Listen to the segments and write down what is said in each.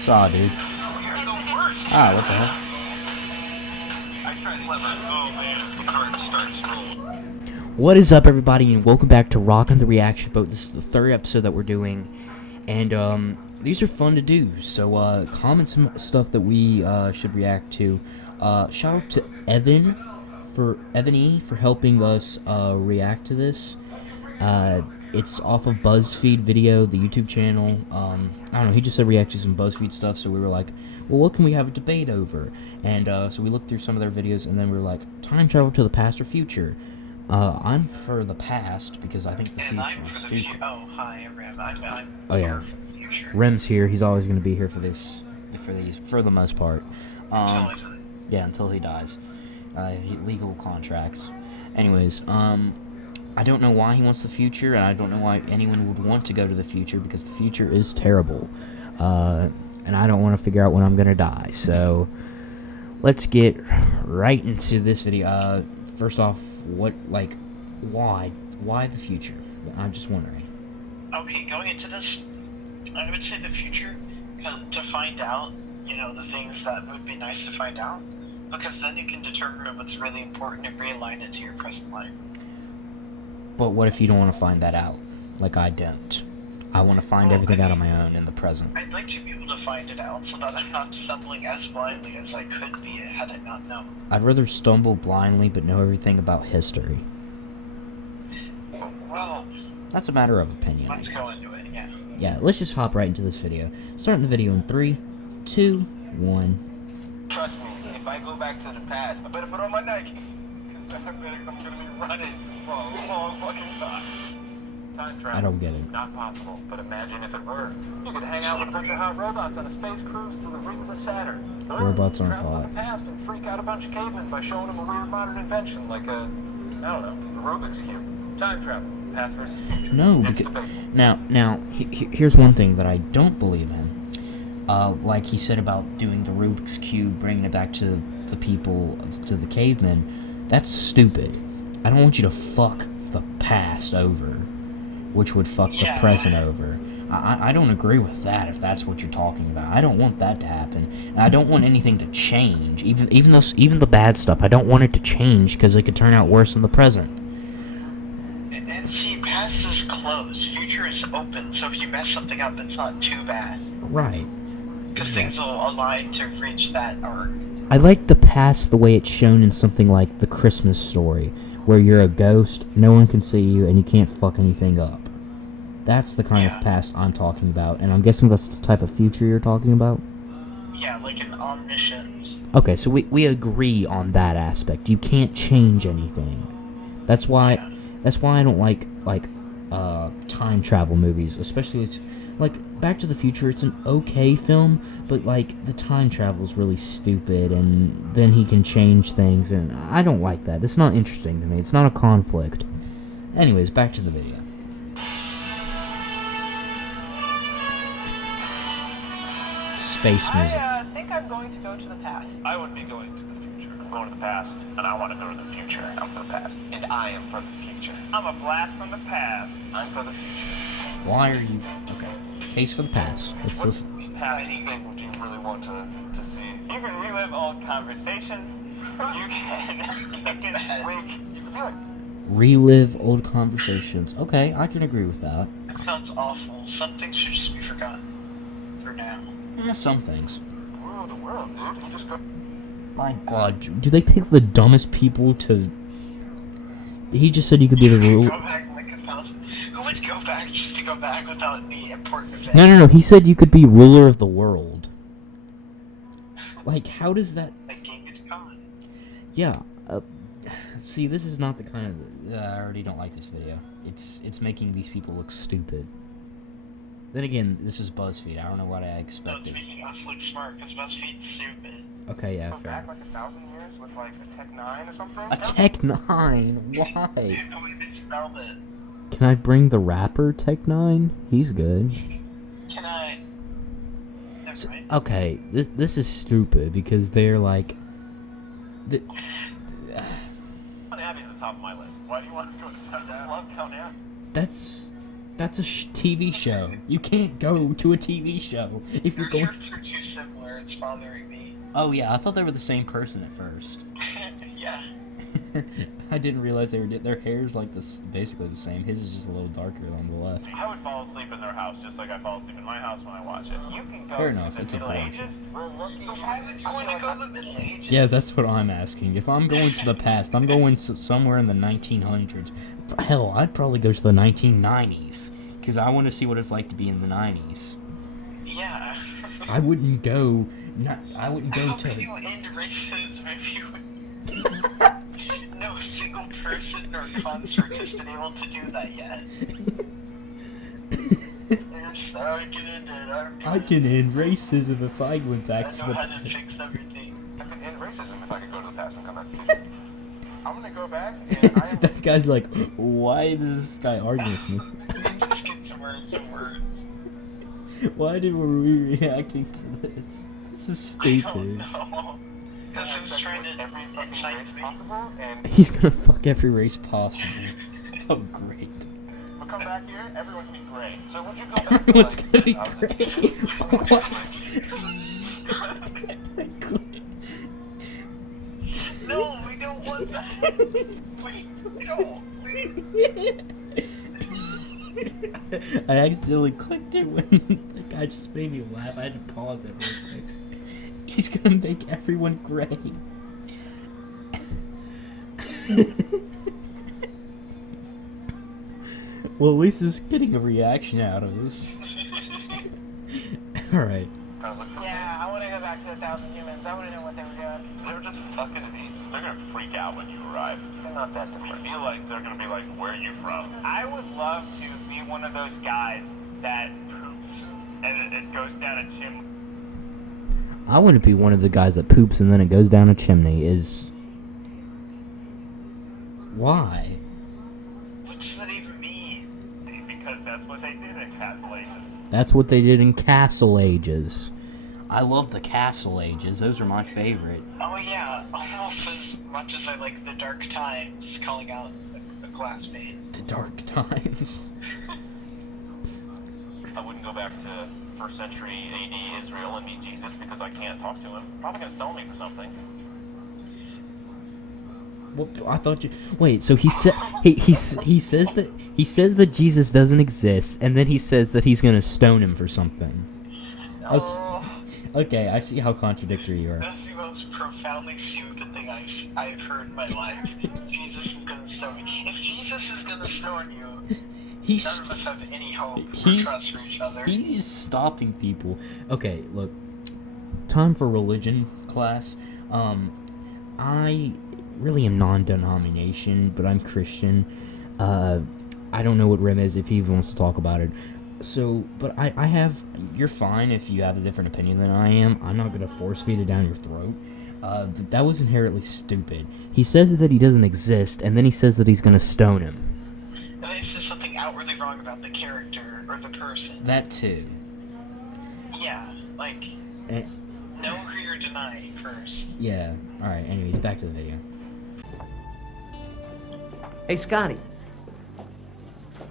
Saw, dude. Ah, what the hell? What is up, everybody, and welcome back to Rockin' the Reaction Boat. This is the third episode that we're doing, and these are fun to do. So comment some stuff that we should react to. Shout out to Evan for helping us react to this. It's off of Buzzfeedvideo, the YouTube channel. I don't know, he just said react to some Buzzfeed stuff, so we were like, well, what can we have a debate over? And so we looked through some of their videos, and then we were like, time travel to the past or future? I'm for the past, because I think the future is stupid. Oh, hi, Rem. I'm oh, yeah. Rem's here. He's always going to be here for these, for the most part. Yeah, until he dies. Legal contracts. Anyways, I don't know why he wants the future, and I don't know why anyone would want to go to the future, because the future is terrible. And I don't want to figure out when I'm going to die. So, let's get right into this video. First off, why the future? I'm just wondering. Okay, going into this, I would say the future, to find out, the things that would be nice to find out, because then you can determine what's really important and realign it to your present life. But what if you don't want to find that out? Like I don't. I want to find everything out on my own in the present. I'd like to be able to find it out so that I'm not stumbling as blindly as I could be had I not known. I'd rather stumble blindly but know everything about history. Well, that's a matter of opinion. Let's go into it, yeah. Yeah, let's just hop right into this video. Starting the video in 3, 2, 1. Trust me, if I go back to the past, I better put on my Nike, because I'm gonna be running for a long fucking time. Time travel. I don't get it. Not possible, but imagine if it were. You could hang out with a bunch of hot robots on a space cruise through the rings of Saturn. Or robots aren't travel hot. in the past and freak out a bunch of cavemen by showing them a weird modern invention like a, I don't know, a Rubik's Cube. Time travel. Past versus future. No, because, now, here's one thing that I don't believe in. Like he said about doing the Rubik's Cube, bringing it back to the people, to the cavemen. That's stupid. I don't want you to fuck the past over, which would fuck the present over. I don't agree with that, if that's what you're talking about. I don't want that to happen. And I don't want anything to change, even the bad stuff. I don't want it to change, because it could turn out worse in the present. And see, past is closed, future is open, so if you mess something up, it's not too bad. Right. Because things will align to reach that arc. I like the past the way it's shown in something like The Christmas Story, where you're a ghost, no one can see you, and you can't fuck anything up. That's the kind of past I'm talking about, and I'm guessing that's the type of future you're talking about? Yeah, like an omniscient. Okay, so we agree on that aspect. You can't change anything. That's why I don't like time travel movies, especially like Back to the Future. It's an okay film, but like the time travel is really stupid, and then he can change things, and I don't like that. It's not interesting to me. It's not a conflict. Anyways, back to the video. Space music. I think I'm going to go to the past. I would be going to the future. I'm going to the past, and I want to go to the future. I'm for the past. And I am for the future. I'm a blast from the past. I'm for the future. Why are you... Okay. Case for the past. Let's listen. What past thing would you really want to see? You can relive old conversations. You can wake. Relive old conversations. Okay, I can agree with that. That sounds awful. Some things should just be forgotten. For now. Yeah, some things. Rule the world, dude. You just go... My god, do they pick the dumbest people to... He just said you could be the ruler. Who would go back just to go back without the important event? No, he said you could be ruler of the world. Like, how does that... Like Genghis Khan. Yeah, see, this is not the kind of... I already don't like this video. It's making these people look stupid. Then again, this is BuzzFeed. I don't know what I expected. No, it's making us look smart, because BuzzFeed's stupid. Okay, yeah, Go fair. back like 1,000 years with like a Tech 9 or something? A Tech 9? Why? Nobody misspelled it. Can I bring the rapper Tech 9? He's good. Can I... Never mind. Okay, this is stupid, because they're like... Abby's the top of my list. Why do you want to go to the slump down there? That's That's a TV show. You can't go to a TV show if you're Your going. shirts are too similar. It's bothering me. Oh yeah, I thought they were the same person at first. Yeah. I didn't realize they were. Their hair's like this, basically the same. His is just a little darker on the left. I would fall asleep in their house just like I fall asleep in my house when I watch it. You can go Fair to enough, the it's a Middle porn. Ages. We're looking. But why would you want to go to the Middle Ages? Yeah, that's what I'm asking. If I'm going to the past, I'm going somewhere in the 1900s. Hell, I'd probably go to the 1990s because I want to see what it's like to be in the 90s. Yeah. I wouldn't go. I wouldn't go How to. can you end racism if you no single person or concert has been able to do that yet? They're sorry, get into it. I can end racism if I went back I to know the how to past. fix everything. I could end racism if I could go to the past and come back to the future. I'm gonna go back and I am. That guy's like, why is this guy arguing with me? Just get some words and words. Why did we reacting to this? This is I don't stupid. know. Because he was trying to every fucking incite race me. possible, and He's gonna fuck every race possible. Oh great. we'll come back here. Everyone's gonna be gray. So would you go back? Everyone's to, like, gonna be 2000? great. What? No, we don't want that. We don't. I accidentally clicked it when the guy just made me laugh. I had to pause it real quick. He's gonna make everyone gray. Well, at least it's getting a reaction out of this. Alright. Kind of look the Yeah, I want to go back to 1,000 humans. I want to know what they were doing. same. They're just fucking with you. They're gonna freak out when you arrive. They're not that different. I feel like they're gonna be like, "Where are you from?" I would love to be one of those guys that poops and it goes down a chimney. I wouldn't be one of the guys that poops and then it goes down a chimney. Is why? What does that even mean? Because that's what they did in Castle Ages. That's what they did in Castle Ages. I love the Castle Ages. Those are my favorite. Oh yeah, almost as much as I like the Dark Times, calling out a classmate. The Dark Times. I wouldn't go back to first century AD Israel and meet Jesus because I can't talk to him. Probably gonna stone me for something. Well, I thought you. Wait, so he said he says that Jesus doesn't exist, and then he says that he's gonna stone him for something. Oh, Okay, I see how contradictory you are. that's the most profoundly stupid thing I've heard in my life. Jesus is gonna stone me. If Jesus is gonna stone you, He's none of us have any hope or He's- trust for each other. he's stopping people. Okay, look. Time for religion class. I really am non-denomination, but I'm Christian. I don't know what Rim is if he even wants to talk about it. So, but I have. You're fine if you have a different opinion than I am. I'm not gonna force feed it down your throat. That was inherently stupid. He says that he doesn't exist, and then he says that he's gonna stone him. And then it's just something outwardly wrong about the character or the person. That too. Yeah, like, Eh, know who you're denying first. yeah. All right. Anyways, back to the video. Hey, Scotty.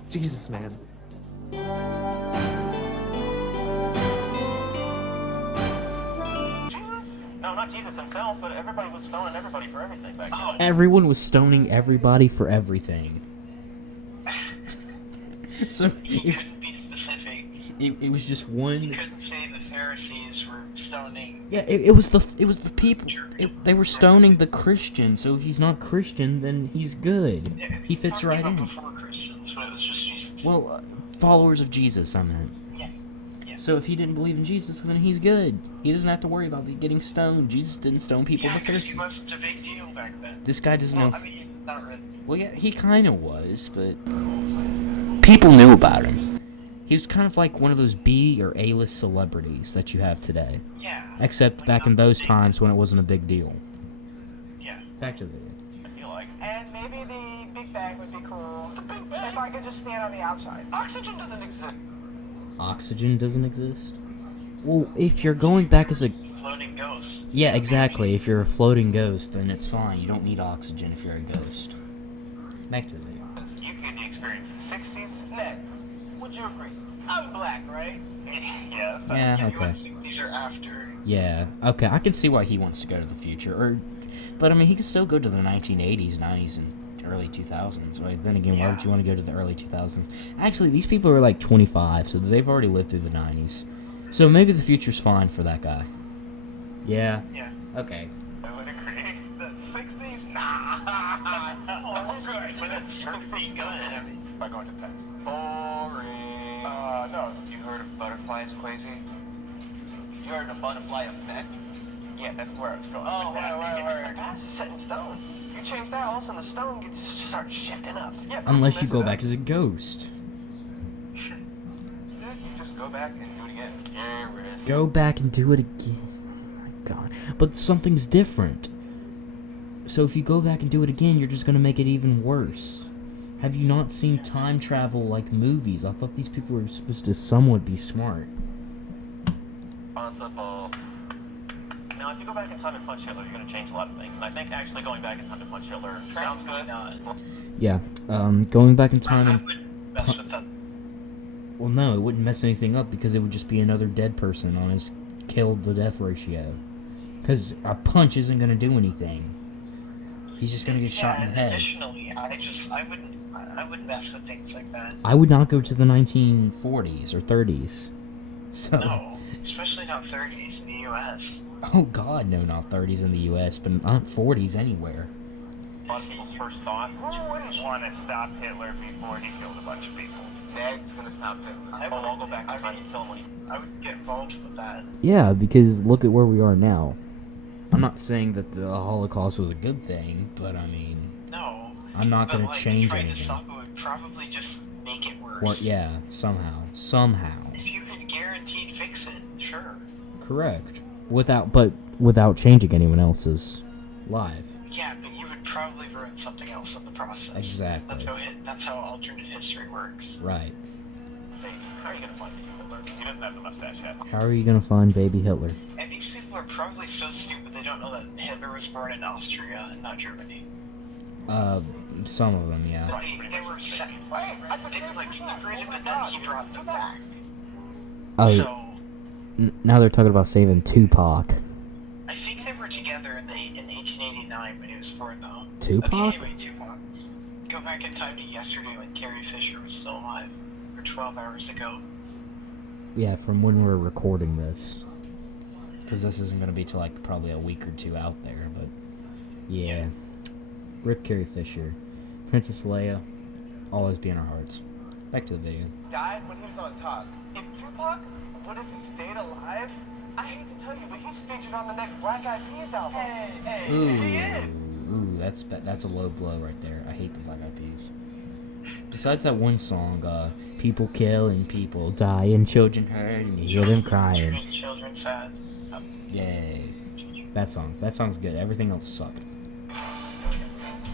Jesus, man. Jesus? No, not Jesus himself, but everybody was stoning everybody for everything back then. Oh, Everyone was stoning everybody for everything. So he couldn't be specific. it was just He one. couldn't say the Pharisees were stoning. Yeah, it was the people. They were stoning the Christian. So if he's not Christian, then he's good. Yeah, He fits talking right about in. Before Christians, but it was just Jesus. Well, followers of Jesus, I meant. Yeah. So if he didn't believe in Jesus, then he's good. He doesn't have to worry about getting stoned. Jesus didn't stone people Yeah, the because first. he wasn't a big deal back then. This guy doesn't Well, know. I mean, not really. Well, yeah, he kind of was, but people knew about him. He was kind of like one of those B or A-list celebrities that you have today. Yeah. Except Like, back in not those big. times when it wasn't a big deal. Yeah. Back to the video. I feel like. And maybe the Big Bang would be cool. The Big Bang? If I could just stand on the outside. Oxygen doesn't exist. Oxygen doesn't exist? Well, if you're going back as a... Floating ghosts. Yeah, exactly. If you're a floating ghost, then it's fine. You don't need oxygen if you're a ghost. Back to the video. You could experience the 60s. Ned, Would you agree? I'm black, right? Yes. Yeah, You okay. want to think these are after. Yeah, okay, I can see why he wants to go to the future. But I mean, he can still go to the 1980s, 90s, and early 2000s. Right? Then again, why would you want to go to the early 2000s? Actually, these people are like 25, so they've already lived through the 90s. So maybe the future's fine for that guy. Yeah. Yeah. Okay. I would agree. The 60s? Nah. I'm good. But it's pretty good. I mean, By going to the past. Boring. No. You heard of butterflies, Quasi? You heard of butterfly effect? Yeah, that's where I was going. Oh, with that. wait. The past is set in stone. You change that, all of a sudden the stone starts shifting up. Yeah, Unless you mess go it back up. as a ghost. Yeah, you just go back and do it again. Garrus. Go back and do it again. Oh my god. But something's different. So if you go back and do it again, you're just gonna make it even worse. Have you not seen time travel like movies? I thought these people were supposed to somewhat be smart. Responsible. Now, if you go back in time and punch Hitler, you're going to change a lot of things. And I think actually going back in time to punch Hitler sounds good. not. Yeah, going back in time I and... would mess with them. Well, no, it wouldn't mess anything up because it would just be another dead person on his killed to death ratio. Because a punch isn't going to do anything. He's just going to get shot in the and head. Additionally, I wouldn't mess with things like that. I would not go to the 1940s or 30s. So... No, especially not 30s in the U.S. Oh god, no, not 30s in the US, but not 40s anywhere. A lot of people's first thought, who wouldn't want to stop Hitler before he killed a bunch of people? Ned's gonna stop Hitler. I'll go back in time and kill him when he... I would get involved with that. Yeah, because look at where we are now. I'm not saying that the Holocaust was a good thing, but I mean, No. I'm not but, going to change trying anything. to stop it would probably just make it worse. What? Yeah, somehow. If you could guaranteed fix it, sure. Correct. Without changing anyone else's life. Yeah, but you would probably ruin something else in the process. Exactly. That's how alternate history works. Right. Hey, how are you going to find Hitler? He doesn't have the mustache yet. How are you going to find baby Hitler? And these people are probably so stupid they don't know that Hitler was born in Austria and not Germany. Some of them, yeah. They were they were like separated, but then he brought them back. Oh, So now they're talking about saving Tupac. I think they were together in 1889 when he was born, though. Tupac? Okay, anyway, Tupac. Go back in time to yesterday when Carrie Fisher was still alive, or 12 hours ago. Yeah, from when we're recording this. Because this isn't going to be till like probably a week or two out there, but yeah. Rip Carrie Fisher. Princess Leia, always be in our hearts. Back to the video. Died when he was on top. If Tupac would have stayed alive, I hate to tell you, but he's featured on the next Black Eyed Peas album. Hey, Ooh, he is. ooh, that's a low blow right there. I hate the Black Eyed Peas. Besides that one song, people kill and people die and children hurt and you hear them crying. Children sad. Yay. That song's good. Everything else sucked.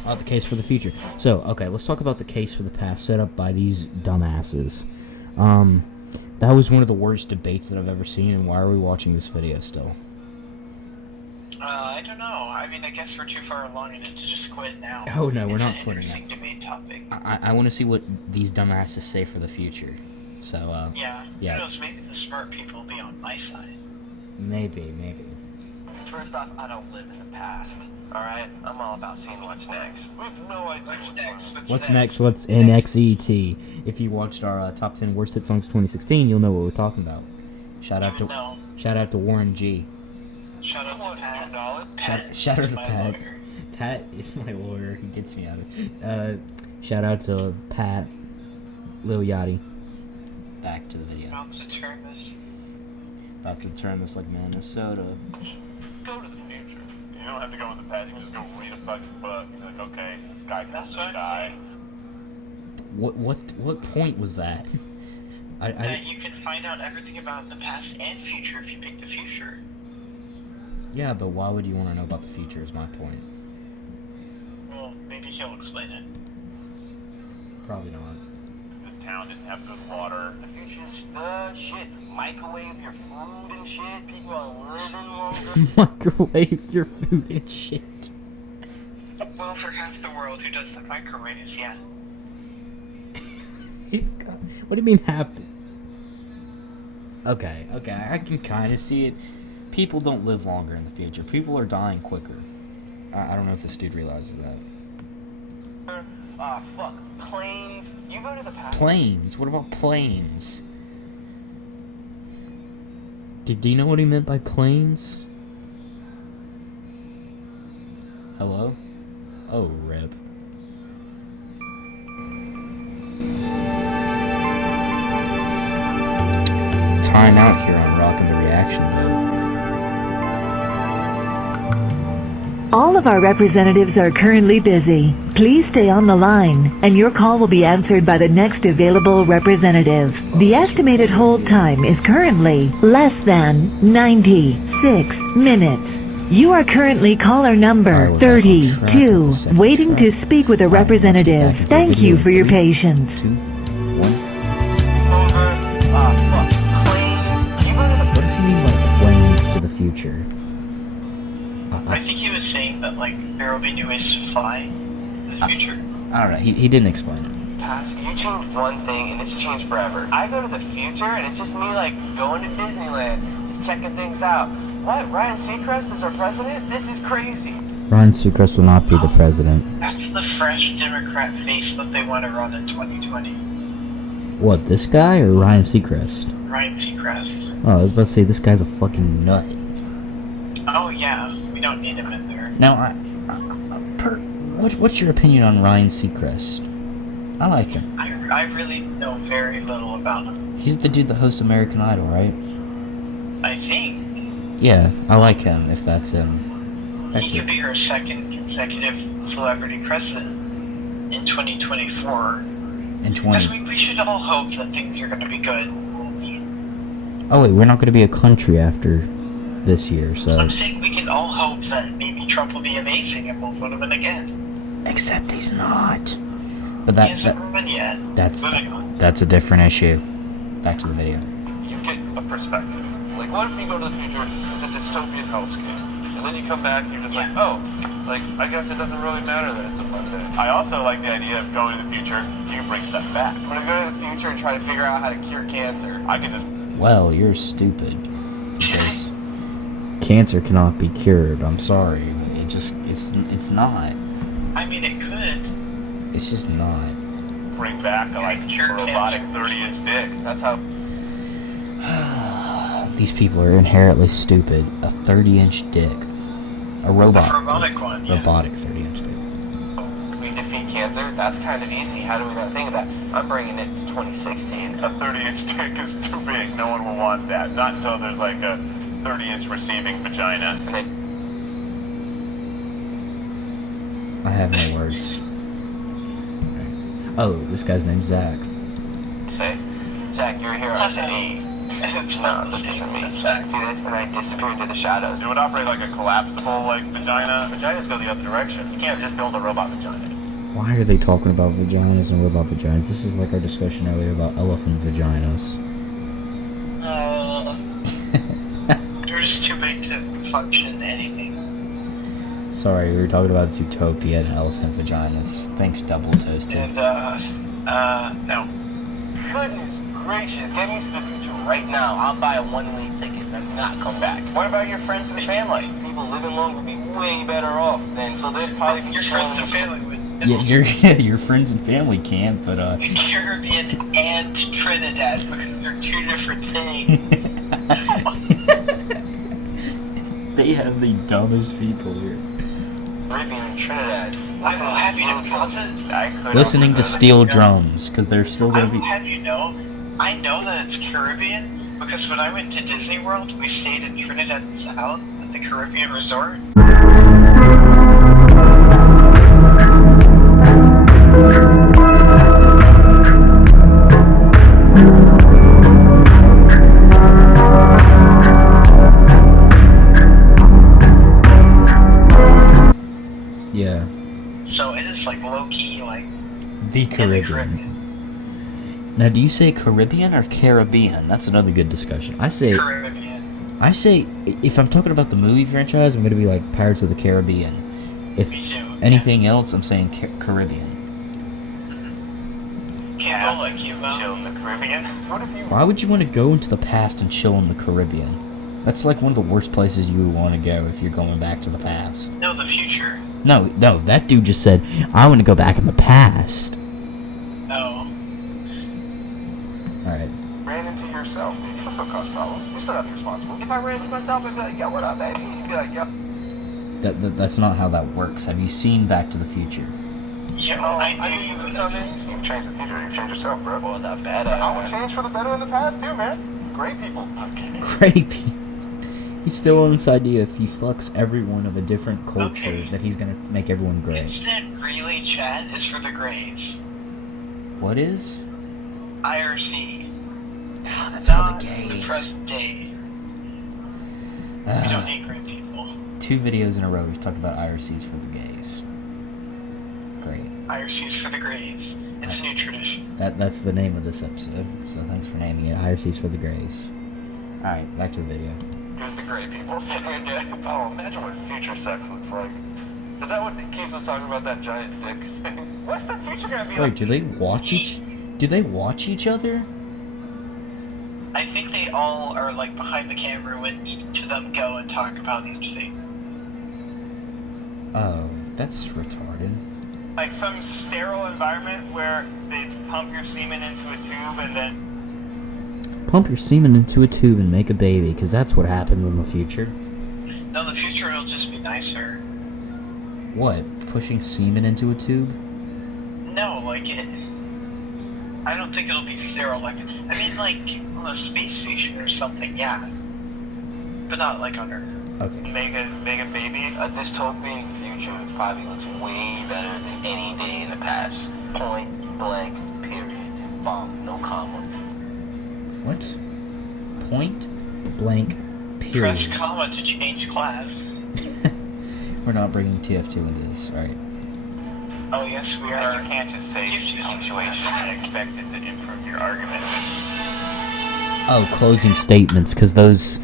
The case for the future. So, okay, let's talk about the case for the past set up by these dumbasses. That was one of the worst debates that I've ever seen, and why are we watching this video still? I don't know. I mean, I guess we're too far along in it to just quit now. Oh, no, we're It's not an quitting interesting debate topic. I want to see what these dumbasses say for the future. So, Yeah. yeah. Who knows? Maybe the smart people will be on my side. maybe. First off, I don't live in the past. Alright? I'm all about seeing what's next. We have no idea what's next. What's next? What's NXET? If you watched our top 10 worst hit songs 2016, you'll know what we're talking about. Shout out to Warren G. Shout out to Pat. Shout out is to my Pat. lawyer. Pat is my lawyer. He gets me out of. Shout out to Pat, Lil Yachty. Back to the video. About to turn this like Minnesota. Go to the future. You don't have to go in the past. You can just go read a fucking book. You're like, okay, this guy comes That's to what I'm die. saying. What point was that? That you can find out everything about the past and future if you pick the future. Yeah, but why would you want to know about the future? Is my point. Well, maybe he'll explain it. Probably not. This town didn't have good water. The future's the shit. Microwave your food and shit. People are living longer. Microwave your food and shit. Well, for half the world who does the microwaves, yeah. What do you mean have to? Okay, I can kind of see it. People don't live longer in the future. People are dying quicker. I don't know if this dude realizes that. Fuck. Planes. You go to the past. Planes? What about planes? Do you know what he meant by planes? Hello? Oh, rip. Time out here on Rockin' the Reaction Mode. All of our representatives are currently busy. Please stay on the line, and your call will be answered by the next available representative. The estimated hold time is currently less than 96 minutes. You are currently caller number 32, waiting to speak with a representative. Thank you for your patience. 2, 1. Fuck. Planes. You go to the What does he mean by planes to the future? I think he was saying that, like, there will be new ways to fly in the future. I don't know. He didn't explain it. past. You change one thing and it's changed forever. I go to the future and it's just me like going to Disneyland, just checking things out. What? Ryan Seacrest is our president? This is crazy. Ryan Seacrest will not be the president. That's the fresh Democrat face that they want to run in 2020. What, this guy or Ryan Seacrest? Ryan Seacrest. Oh, I was about to say, this guy's a fucking nut. Oh yeah, we don't need him in there. Now, what's your opinion on Ryan Seacrest? I like him. I really know very little about him. He's the dude that hosts American Idol, right? I think Yeah, I like him, if that's him. he could be our second consecutive celebrity president in 2024. In Because 20. we should all hope that things are going to be good. Oh wait, we're not going to be a country after this year, so... I'm saying we can all hope that maybe Trump will be amazing and we'll vote him in again. Except he's not. But He hasn't run yet. Moving on. that's a different issue. Back to the video. You get a perspective. Like, what if you go to the future, it's a dystopian hellscape, and then you come back, you're just like, oh, like, I guess it doesn't really matter that it's a Monday. I also like the idea of going to the future. You can bring stuff back. I'm gonna go to the future and try to figure out how to cure cancer. I can just. Well, you're stupid. Because cancer cannot be cured. I'm sorry. It's not. I mean, it could. It's just not. Bring back a, like, Cure robotic cancer. 30-inch dick. That's how. These people are inherently stupid. A 30-inch dick. A The robot. robotic one, yeah. Robotic 30-inch dick. We defeat cancer. That's kind of easy. How do we not think of that? I'm bringing it to 2016. A 30-inch dick is too big. No one will want that. Not until there's like a 30-inch receiving vagina. And then I have no words. Oh, this guy's name's Zach. say, Zach, you're a hero. I say, hey. It's No, not the this same. isn't me. That's Do Zach. this, and I disappear into the shadows. It would operate like a collapsible, like, vagina. Vaginas go the other direction. You can't just build a robot vagina. Why are they talking about vaginas and robot vaginas? This is like our discussion earlier about elephant vaginas. They're just too big to function anything. Sorry, we were talking about Zootopia and elephant vaginas. Thanks, Double Toasted. And, no. Goodness gracious, get me to the future right now. I'll buy a one-way ticket and not come back. What about your friends and family? People living longer would be way better off then, so they'd probably be Your friends and family would. Yeah, your friends and family can't, but The Caribbean and Trinidad, because they're two different things. they have the dumbest people here. Caribbean and Trinidad. I will have you know, I could Listening to also go steel drums, because they're still I gonna will be. have you know, I know that it's Caribbean because when I went to Disney World, we stayed in Trinidad South at the Caribbean Resort. Yeah, So it is like low key, like the in the Caribbean. Caribbean. Now, do you say Caribbean or Caribbean? That's another good discussion. I say, if I'm talking about the movie franchise, I'm gonna be like Pirates of the Caribbean. If Me too. anything else, I'm saying Caribbean. Campbell, like you, chill in the Caribbean. What if you... Why would you want to go into the past and chill in the Caribbean? That's like one of the worst places you would want to go if you're going back to the past. No, the future. No, that dude just said, I want to go back in the past. Oh. Alright. ran into yourself, dude, you'll still cause problems. You're still not responsible. If I ran into myself and said, yo, what up, baby? You'd be like, yo. That's not how that works. Have you seen Back to the Future? Yeah, Oh, I I knew knew you you was was coming. You've changed the future. You've changed yourself, bro. Well, not bad. I would change for the better in the past, too, man. Great people. Okay. Great. He's still on this idea if he fucks everyone of a different culture Okay. that he's gonna make everyone great. Instant relay chat is for the Grays. What is? IRC. Ah, that's Not for the the gays. present day. We don't need great people. 2 videos in a row we've talked about IRCs for the gays. Great. IRC's for the Grays. It's a new tradition. That's the name of this episode, so thanks for naming it. IRCs for the Grays. Alright, back to the video. Here's the gray people. Oh, imagine what future sex looks like. Is that what Keith was talking about, that giant dick thing? What's the future gonna be Wait, like? do they watch each other? I think they all are like behind the camera when each of them go and talk about each thing. Oh, that's retarded. Like some sterile environment where they pump your semen into a tube and then... Pump your semen into a tube and make a baby, because that's what happens in the future. No, the future will just be nicer. What? Pushing semen into a tube? No, like it. I don't think it'll be sterile. Like, I mean, like on a space station or something, yeah. But not like on Earth. Okay. Make a baby. A dystopian future probably looks way better than any day in the past. Point blank, period. Bomb, no comma. What? Point blank Press period. comma to change class. We're not bringing TF2 into this, alright. Oh yes, we And are. you can't just say punctuation and expect it to improve your argument. Oh, closing statements, because those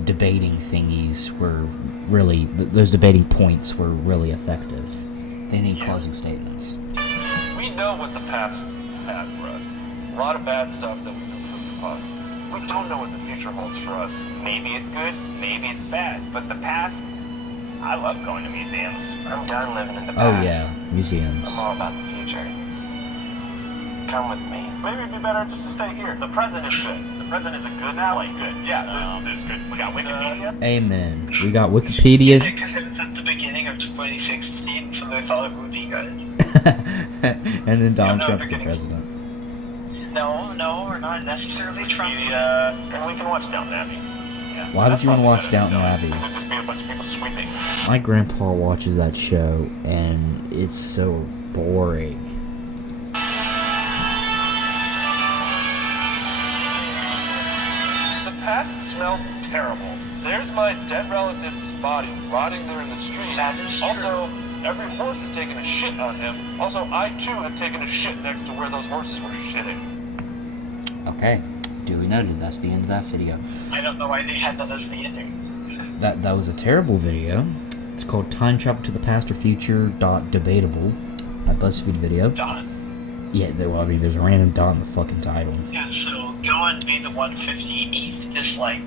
debating thingies were really, those debating points were really effective. They need closing statements. We know what the past had for us. A lot of bad stuff that we've improved upon. We don't know what the future holds for us. Maybe it's good, maybe it's bad. But the past, I love going to museums. I'm done living in the Oh past. yeah, museums. I'm all about the future. Come with me. Maybe it'd be better just to stay here. The present is good. The present is a good place. Good. Yeah, there's good. We got Wikipedia. Amen. We got Wikipedia. Because it was at the beginning of 2016, so they thought it would be good. And then Donald No, Trump they're became getting- president. No, we're not necessarily Trump. And we can watch Downton Abbey. Yeah. Why would you want to watch Downton Abbey? Because it'd just be a bunch of people sweeping. My grandpa watches that show, and it's so boring. The past smelled terrible. There's my dead relative's body rotting there in the street. That is true. Also, every horse has taken a shit on him. Also, I too have taken a shit next to where those horses were shitting. Okay, duly noted. That's the end of that video. I don't know why they had that as the ending. That was a terrible video. It's called Time Travel to the Past or Future Debatable by Buzzfeedvideo. Done. Yeah, well, I mean, there's a random dot in the fucking title. Yeah, so go and be the 158th dislike.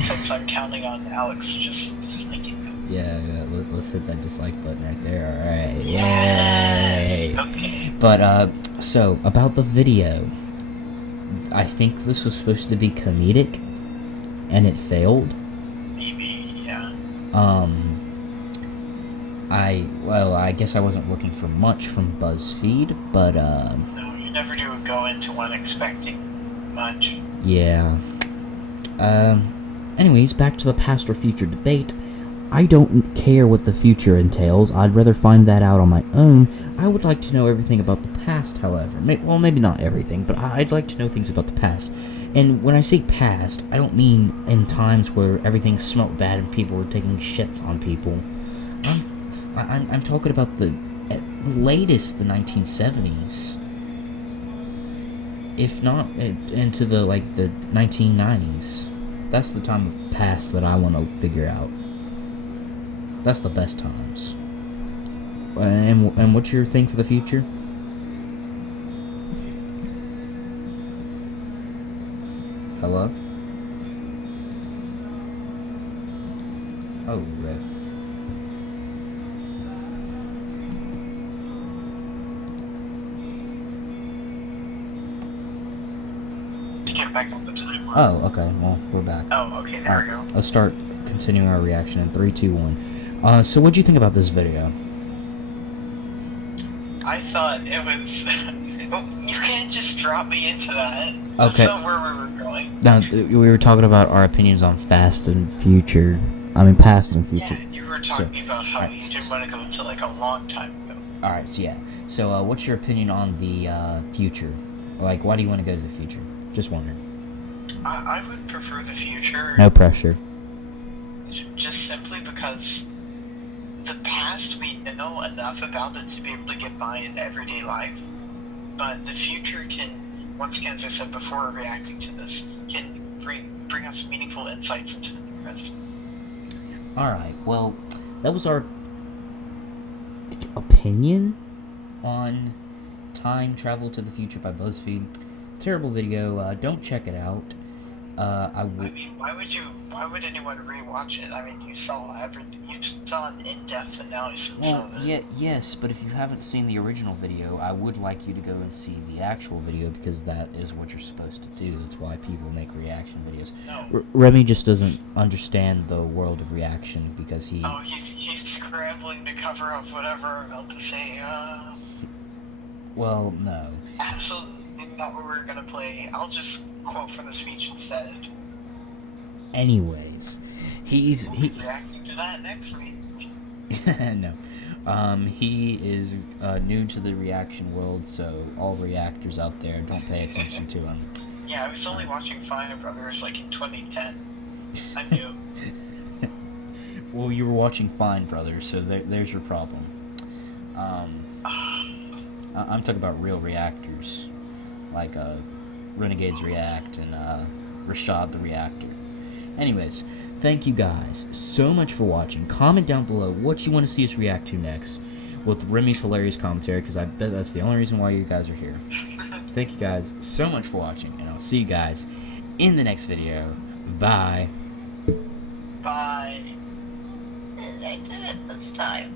Since I'm counting on Alex just disliking. Yeah, let's hit that dislike button right there. Alright, yay! Okay. But, so, about the video. I think this was supposed to be comedic, and it failed. Maybe, yeah. I guess I wasn't looking for much from BuzzFeed, but, No, you never do go into one expecting much. yeah. Anyways, back to the past or future debate. I don't care what the future entails. I'd rather find that out on my own. I would like to know everything about the past, however. Well, maybe not everything, but I'd like to know things about the past. And when I say past, I don't mean in times where everything smelled bad and people were taking shits on people. I'm talking about the at latest, the 1970s. If not, into the 1990s. That's the time of past that I want to figure out. That's the best times. And what's your thing for the future? Hello? Oh, rip. To get back on the timeline. Oh, okay. Well, we're back. Oh, okay, there we go. Let's start continuing our reaction in 3, 2, 1. So what'd you think about this video? I thought it was. Oh, you can't just drop me into that. Okay. That's not where we were going. No, we were talking about our opinions on Fast and Future. I mean, Past and Future. Yeah, you were talking about how alright, you didn't want to go to like a long time ago. Alright, so yeah. So, what's your opinion on the future? Like, why do you want to go to the future? Just wondering. I would prefer the future. No pressure. Just simply because the past, we know enough about it to be able to get by in everyday life. But the future can, once again, as I said before reacting to this, can bring us meaningful insights into the present. Alright, well, that was our opinion on Time Travel to the Future by Buzzfeed. Terrible video, don't check it out. I mean, why would anyone rewatch it? I mean, you saw everything, you saw an in-depth analysis Well, of it. yes, but if you haven't seen the original video, I would like you to go and see the actual video, because that is what you're supposed to do. That's why people make reaction videos. No. Remy just doesn't understand the world of reaction, because he... Oh, he's scrambling to cover up whatever I'm about to say, Well, no. Absolutely not what we're gonna play. I'll just quote from the speech instead. Anyways, We'll be reacting to that next week. no. He is new to the reaction world, so all reactors out there, don't pay attention to him. Yeah, I was only watching Fine Brothers like in 2010. I knew. Well, you were watching Fine Brothers, so there's your problem. I'm talking about real reactors, like Renegades React and Rashad the Reactor. Anyways, thank you guys so much for watching. Comment down below what you want to see us react to next with Remy's hilarious commentary, because I bet that's the only reason why you guys are here. Thank you guys so much for watching, and I'll see you guys in the next video. Bye. Bye. I did it this time.